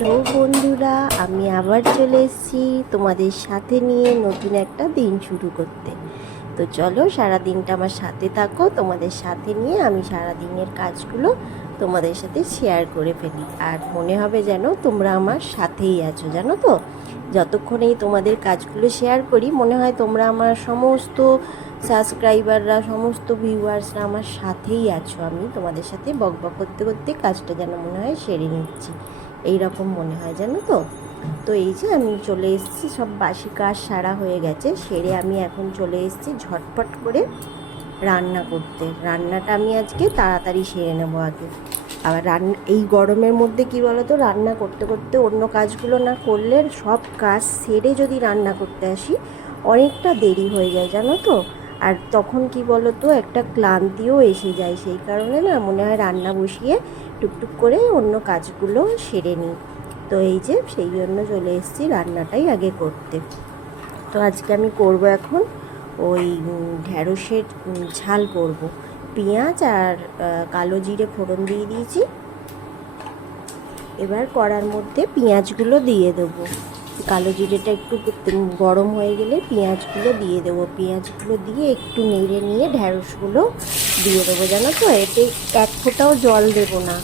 Hello বন্ধুরা, আমি আবার চলে এসেছি তোমাদের সাথে নিয়ে নতুন একটা দিন শুরু করতে। তো চলো সারা দিনটা আমার সাথে থাকো, তোমাদের সাথে নিয়ে আমি সারা দিনের কাজগুলো তোমাদের সাথে শেয়ার করে ফেলি। আর মনে হবে যেন তোমরা আমার সাথেই আছো, জানো তো? যতক্ষণেই তোমাদের কাজগুলো শেয়ার করি, মনে হয় তোমরা আমার সমস্ত সাবস্ক্রাইবাররা সমস্ত ভিউয়ার্সরা আমার সাথেই আছো। আমি তোমাদের সাথে বক বক করতে করতে কাজটা যেন মনে হয় সেরে নিচ্ছি। এই রকম মনে হয়, জানো তো? তো এই যে আমি চলে এসেছি, সব বাসি কাজ সারা হয়ে গেছে, সেরে আমি এখন চলে এসেছি ঝটপট করে রান্না করতে। রান্নাটা আমি আজকে তাড়াতাড়ি সেরে নেব আগে। আবার রান্না এই গরমের মধ্যে কি বলো তো রান্না করতে করতে অন্য কাজগুলো না করলে সব কাজ সেরে যদি রান্না করতে আসি, অনেকটা দেরি হয়ে যায়, জানো তো? আর তখন কি বলো তো একটা ক্লান্তিও এসে যায় সেই কারণে না মনে হয় রান্না বসিয়ে টুকটুক করে অন্য কাজগুলো সেরে নিই। তো এই যে সেই জন্য চলে এসেছি রান্নাটাই আগে করতে। তো আজকে আমি করব এখন ওই ঢ্যাঁড়সের ঝাল করব। পেঁয়াজ আর কালো জিরে ফোড়ন দিয়ে দিয়েছি। এবার কড়ার মধ্যে পেঁয়াজগুলো দিয়ে দেবো। কালো জিরেটা একটু গরম হয়ে গেলে পেঁয়াজগুলো দিয়ে দেবো। পেঁয়াজগুলো দিয়ে একটু নেড়ে নিয়ে ঢ্যাঁড়সগুলো দিয়ে দেবো, জানো তো? এতে এক ফোঁটাও জল দেবো না।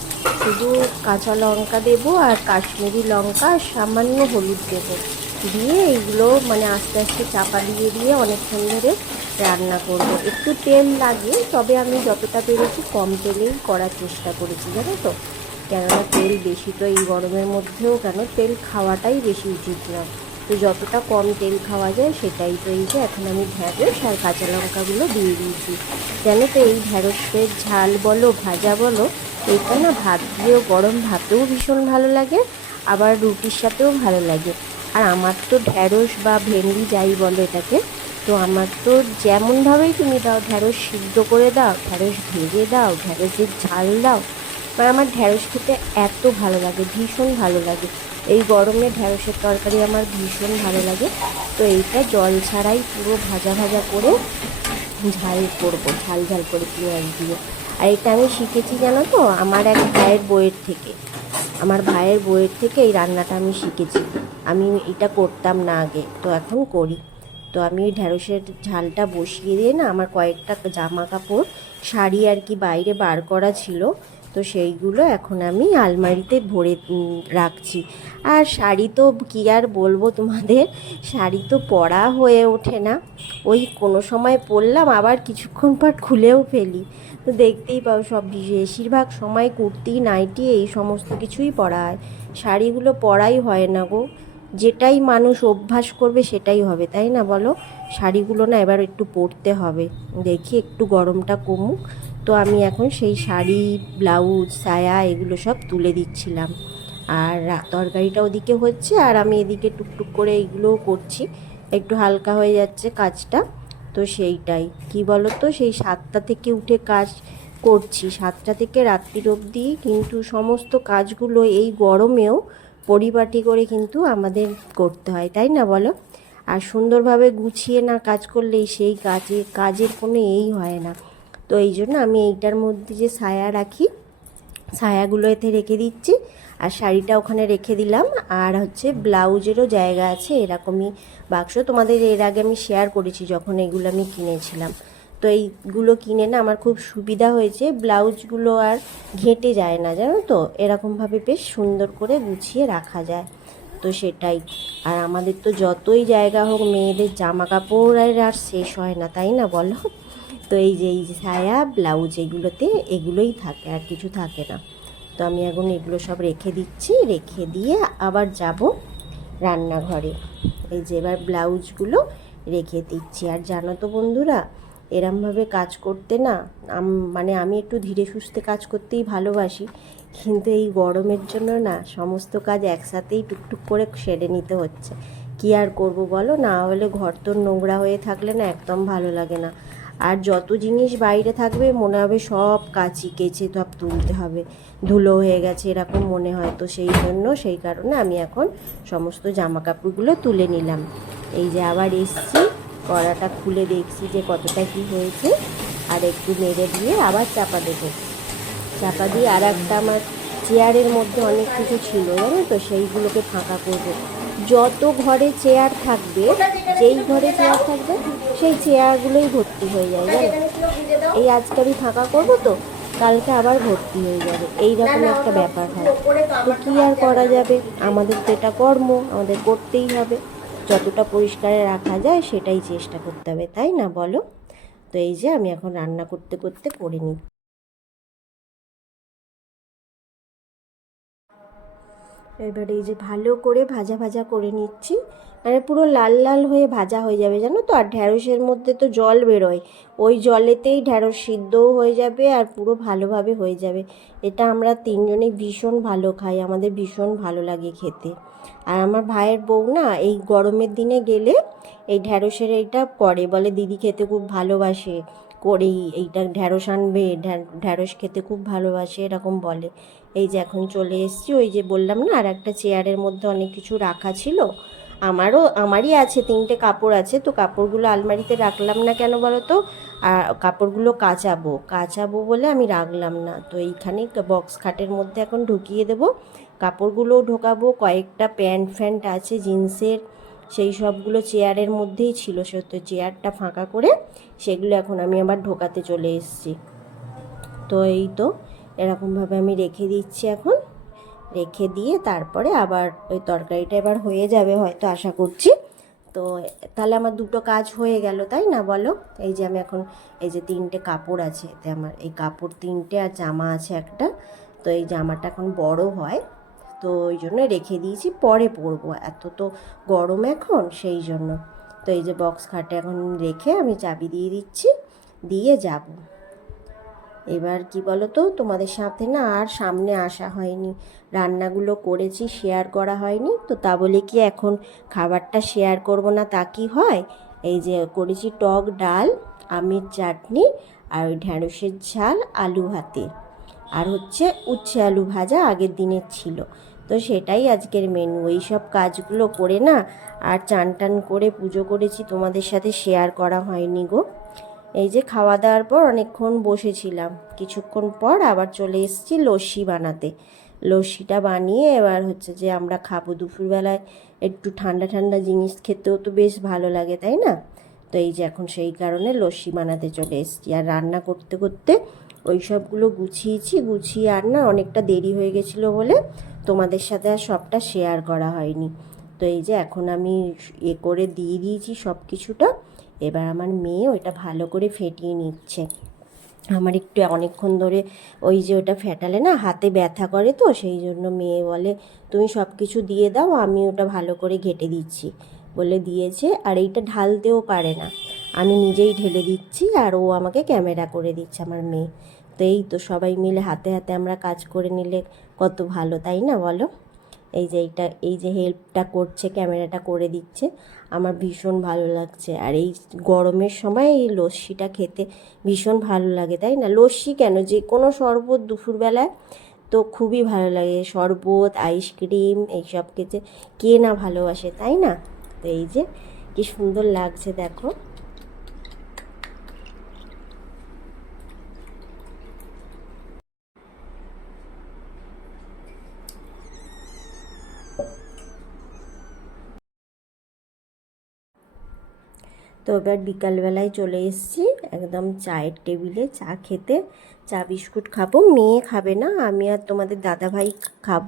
শুধু কাঁচা লঙ্কা দেবো আর কাশ্মীরি লঙ্কা আর সামান্য হলুদ দেবো। দিয়ে এইগুলো মানে আস্তে আস্তে চাপা দিয়ে দিয়ে অনেকক্ষণ ধরে রান্না করব। একটু তেল লাগে, তবে আমি যতটা পেরেছি কম তেলেই করার চেষ্টা করেছি, জানো তো? কেননা তেল বেশি, তো এই গরমের মধ্যেও কেন? তেল খাওয়াটাই বেশি উচিত না। তো যতটা কম তেল খাওয়া যায় সেটাই তো এই যে এখন আমি ঢ্যাঁড়স আর কাঁচা লঙ্কাগুলো দিয়ে দিয়েছি। জানো তো এই ঢ্যাঁড়সের ঝাল বলো, ভাজা বলো, এটা না ভাত দিয়েও গরম ভাতেও ভীষণ ভালো লাগে, আবার রুটির সাথেও ভালো লাগে। আর আমার তো ঢ্যাঁড়স বা ভেন্ডি যাই বলো এটাকে, তো আমার তো যেমনভাবেই তুমি দাও, ঢ্যাঁড়স সিদ্ধ করে দাও, ঢ্যাঁড়স ভেজে দাও, ঢ্যাঁড়সের ঝাল দাও মানে আমার ঢ্যাঁড়স খেতে এত ভালো লাগে, ভীষণ ভালো লাগে। এই গরমে ঢ্যাঁড়সের তরকারি আমার ভীষণ ভালো লাগে। তো এইটা জল ছাড়াই পুরো ভাজা ভাজা করে ঝাল করব, ঝাল ঝাল করে পেঁয়াজ দিয়ে। আর এটা আমি শিখেছি জানো তো, আমার এক ভাইয়ের বইয়ের থেকে। আমার ভাইয়ের বইয়ের থেকে এই রান্নাটা আমি শিখেছি। আমি এটা করতাম না আগে, তো এখন করি। তো আমি ঢ্যাঁড়সের ঝালটা বসিয়ে দিয়ে না আমার কয়েকটা জামা কাপড় শাড়ি আর কি বাইরে বার করা ছিল। তো সেইগুলো এখন আমি আলমারিতে ভরে রাখছি। আর শাড়ি তো কী আর বলব তোমাদের? শাড়ি তো পরা হয়ে ওঠে না। ওই কোনো সময় পরলাম, আবার কিছুক্ষণ পর খুলেও ফেলি। তো দেখতেই পাও সব বেশিরভাগ সময় কুর্তি, নাইটি এই সমস্ত কিছুই পরা হয়। শাড়িগুলো পরাই হয় না গো। যেটাই মানুষ অভ্যাস করবে সেটাই হবে, তাই না বলো? শাড়িগুলো না এবার একটু পরতে হবে। দেখি একটু গরমটা কমুক। তো আমি এখন সেই শাড়ি, ব্লাউজ, সায়া এগুলো সব তুলে দিচ্ছিলাম। আর তরকারিটা ওদিকে হচ্ছে আর আমি এদিকে টুকটুক করে এইগুলোও করছি। একটু হালকা হয়ে যাচ্ছে কাজটা, তো সেইটাই। কি বলো তো সেই সাতটা থেকে উঠে কাজ করছি। সাতটা থেকে রাত্রির অবধি কিন্তু সমস্ত কাজগুলো এই গরমেও পরিপাটি করে কিন্তু আমাদের করতে হয়, তাই না বলো? আর সুন্দরভাবে গুছিয়ে না কাজ করলেই সেই কাজে, কাজের কোনো এই হয় না। তো এই জন্য আমি এইটার মধ্যে যে সায়া রাখি, ছায়াগুলো এতে রেখে দিচ্ছি। আর শাড়িটা ওখানে রেখে দিলাম। আর হচ্ছে ব্লাউজেরও জায়গা আছে, এরকমই বাক্স। তোমাদের এর আগে আমি শেয়ার করেছি যখন এগুলো আমি কিনেছিলাম। তো এইগুলো কিনে না আমার খুব সুবিধা হয়েছে। ব্লাউজগুলো আর ঘেঁটে যায় না, জানো তো? এরকমভাবে বেশ সুন্দর করে গুছিয়ে রাখা যায়। তো সেটাই। আর আমাদের তো যতই জায়গা হোক, মেয়েদের জামা কাপড় আর শেষ হয় না, তাই না বলো? তো এই যে এই যে ছায়া, ব্লাউজ এগুলোতে, এগুলোই থাকে আর কিছু থাকে না। তো আমি এখন এগুলো সব রেখে দিচ্ছি, রেখে দিয়ে আবার যাব রান্নাঘরে। এই যে এবার ব্লাউজগুলো রেখে দিচ্ছি। আর জানো তো বন্ধুরা, এরমভাবে কাজ করতে না মানে আমি একটু ধীরে সুস্থে কাজ করতেই ভালোবাসি, কিন্তু এই গরমের জন্য না সমস্ত কাজ একসাথেই টুকটুক করে সেরে নিতে হচ্ছে। কি আর করব বলো? না হলে ঘর তো নোংরা হয়ে থাকলে না একদম ভালো লাগে না। আর যত জিনিস বাইরে থাকবে, মনে হবে সব কাচি কেচে সব তুলতে হবে। ধুলো হয়ে গেছে এরকম মনে হয়, তো সেই জন্য, সেই কারণে আমি এখন সমস্ত জামা কাপড়গুলো তুলে নিলাম। এই যে আবার এসছি, কড়াটা খুলে দেখছি যে কতটা কি হয়েছে, আর একটু মেরে দিয়ে আবার চাপা দেবো। চাপা দিয়ে আর একটা আমার চেয়ারের মধ্যে অনেক কিছু ছিল, জানো তো? সেইগুলোকে ফাঁকা করব। যত ঘরে চেয়ার থাকবে যেই ঘরে চেয়ার থাকবে সেই চেয়ারগুলোই ভর্তি হয়ে যায় জানো? এই আজকে আমি ফাঁকা করব তো কালকে আবার ভর্তি হয়ে যাবে। এইরকম একটা ব্যাপার হয়। তো কী আর করা যাবে? আমাদের তো এটা কর্ম আমাদের করতেই হবে। যতটা পরিষ্কারে রাখা যায় সেটাই চেষ্টা করতে হবে তাই না? বলো? তো এই যে আমি এখন রান্না করতে করতে করে নিই এবারে এই যে ভালো করে ভাজা ভাজা করে নিচ্ছি। মানে পুরো লাল লাল হয়ে ভাজা হয়ে যাবে, জানো তো? আর ঢ্যাঁড়সের মধ্যে তো জল বেরোয়। ওই জলেতেই ঢ্যাঁড়স সিদ্ধও হয়ে যাবে আর পুরো ভালোভাবে হয়ে যাবে। এটা আমরা তিনজনেই ভীষণ ভালো খাই, আমাদের ভীষণ ভালো লাগে খেতে। আর আমার ভাইয়ের বউ না, এই গরমের দিনে গেলে এই ঢ্যাঁড়সের এইটা করে, বলে, দিদি খেতে খুব ভালোবাসে। করেই এইটা ঢ্যাঁড়স আনবে, ঢ্যা- ঢ্যাঁড়স খেতে খুব ভালোবাসে, এরকম বলে। এই যে এখন চলে এসেছি, ওই যে বললাম না, আর একটা চেয়ারের মধ্যে অনেক কিছু রাখা ছিল। আমারও, আমারই আছে, তিনটে কাপড় আছে, তো কাপড়গুলো আলমারিতে রাখলাম না কেন বলো তো আর কাপড়গুলো কাচাবো কাচাবো বলে আমি রাখলাম না। তো এইখানে বক্স খাটের মধ্যে এখন ঢুকিয়ে দেবো। কাপড়গুলোও ঢোকাবো, কয়েকটা প্যান্ট ফ্যান্ট আছে, জিন্সের, সেই সবগুলো চেয়ারের মধ্যেই ছিল। সে তো চেয়ারটা ফাঁকা করে সেগুলো এখন আমি আবার ঢোকাতে চলে এসেছি। তো এই তো এরকমভাবে আমি রেখে দিচ্ছি এখন। রেখে দিয়ে তারপরে আবার ওই তরকারিটা এবার হয়ে যাবে হয়তো আশা করছি। তো তাহলে আমার দুটো কাজ হয়ে গেল, তাই না বলো? এই যে আমি এখন এই যে তিনটে কাপড় আছে, এতে আমার এই কাপড় তিনটে আর জামা আছে একটা। তো এই জামাটা এখন বড় হয়, তো ওই জন্য রেখে দিয়েছি, পরে পরবো। এত তো গরম এখন, সেই জন্য। তো এই যে বক্স খাটে এখন রেখে আমি চাবি দিয়ে দিচ্ছি, দিয়ে যাব। এবার কি বলো তো তোমাদের সাথে না আর সামনে আসা হয়নি। রান্নাগুলো করেছি শেয়ার করা হয়নি। তো তা বলে কি এখন খাবারটা শেয়ার করব না তা কি হয়? এই যে করেছি টক ডাল, আমের চাটনি আর ওই ঢ্যাঁড়সের ঝাল, আলু ভাতে। আর হচ্ছে উচ্ছে আলু ভাজা আগের দিনের ছিল। তো সেটাই আজকের মেনু এই সব কাজগুলো করে না আর চান টান করে পুজো করেছি, তোমাদের সাথে শেয়ার করা হয়নি গো। এই যে খাওয়া দাওয়ার পর অনেকক্ষণ বসেছিলাম। কিছুক্ষণ পর আবার চলে এসেছি লস্যি বানাতে। লস্যিটা বানিয়ে এবার হচ্ছে যে আমরা খাব দুপুরবেলায়। একটু ঠান্ডা ঠান্ডা জিনিস খেতেও তো বেশ ভালো লাগে, তাই না? তো এই যে এখন সেই কারণে লস্যি বানাতে চলে এসেছি। আর রান্না করতে করতে ওই সবগুলো গুছিয়েছি, গুছিয়ে আর না অনেকটা দেরি হয়ে গেছিল বলে তোমাদের সাথে আর সবটা শেয়ার করা হয়নি। তো এই যে এখন আমি এ করে দিয়ে দিয়েছি সব কিছুটা এবার আমার মেয়ে ওইটা ভালো করে ফেটিয়ে নিচ্ছে। আমার একটু অনেকক্ষণ ধরে ওই যে ওটা ফেটালে না, হাতে ব্যথা করে তো, সেই জন্য মেয়ে বলে, তুমি সব কিছু দিয়ে দাও, আমি ওটা ভালো করে ঘেটে দিচ্ছি। বলে দিয়েছে, আর এইটা ঢালতেও পারে না। আমি নিজেই ঢেলে দিচ্ছি, আর ও আমাকে ক্যামেরা করে দিচ্ছে, আমার মেয়ে। তো এই তো সবাই মিলে হাতে হাতে আমরা কাজ করে নিলে কত ভালো, তাই না বলো? এই যে এইটা, এই যে হেল্পটা করছে, ক্যামেরাটা করে দিচ্ছে। আমার ভীষণ ভালো লাগছে। আর এই গরমের সময় এই লস্যিটা খেতে ভীষণ ভালো লাগে, তাই না? লস্যি কেন? যে কোনো শরবত দুপুরবেলায় তো খুবই ভালো লাগে। শরবত, আইসক্রিম এইসব খেতে কে না ভালোবাসে, তাই না? তো এই যে কি সুন্দর লাগছে, দেখো। তো এবার বিকালবেলায় চলে এসেছি একদম চায়ের টেবিলে চা খেতে। চা বিস্কুট খাব, মেয়ে খাবে না, আমি আর তোমাদের দাদাভাই খাব।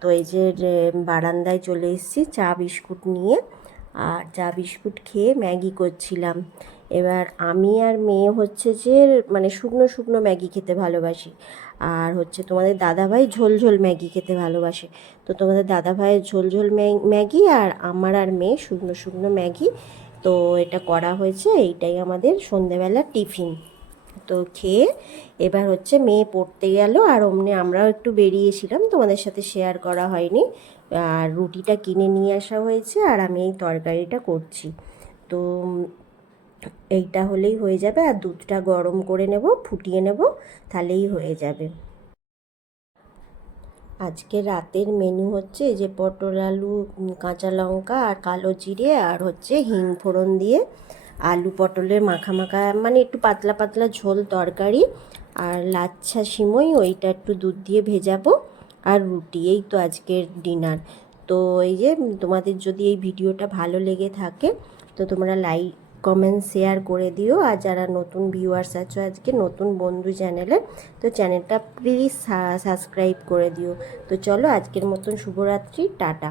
তো এই যে যে বারান্দায় চলে এসেছি চা বিস্কুট নিয়ে। আর চা বিস্কুট খেয়ে ম্যাগি করছিলাম। এবার আমি আর মেয়ে হচ্ছে যে মানে শুকনো শুকনো ম্যাগি খেতে ভালোবাসি। আর হচ্ছে তোমাদের দাদাভাই ঝোল ঝোল ম্যাগি খেতে ভালোবাসে। তো তোমাদের দাদাভাইয়ের ঝোল ঝোল ম্যাগি আর আমার আর মেয়ে শুকনো শুকনো ম্যাগি। তো এটা করা হয়েছে, এইটাই আমাদের সন্ধেবেলার টিফিন। তো খেয়ে এবার হচ্ছে মেয়ে পড়তে গেল, আর অমনি আমরাও একটু বেরিয়েছিলাম, তোমাদের সাথে শেয়ার করা হয়নি। আর রুটিটা কিনে নিয়ে আসা হয়েছে, আর আমি এই তরকারিটা করছি। তো এইটা হলেই হয়ে যাবে আর দুধটা গরম করে নেব, ফুটিয়ে নেব, তাহলেই হয়ে যাবে। আজকে রাতের মেনু হচ্ছে যে পটল আলু কাঁচা লঙ্কা আর কালো জিরে আর হচ্ছে হিং ফোড়ন দিয়ে আলু পটলের মাখা মাখা মানে একটু পাতলা পাতলা ঝোল তরকারি আর লাচ্ছা সিমই ওইটা একটু দুধ দিয়ে ভেজাবো আর রুটি, এই তো আজকের ডিনার তো এই যে তোমাদের যদি এই ভিডিওটা ভালো লেগে থাকে, তো তোমরা লাইক কমেন্ট শেয়ার করে দিও। আর যারা নতুন ভিউয়ার্স আছো, আজকে নতুন বন্ধু চ্যানেলে তো চ্যানেলটা প্লিজ সাবস্ক্রাইব করে দিও। তো চলো, আজকের মতন শুভরাত্রি, টাটা।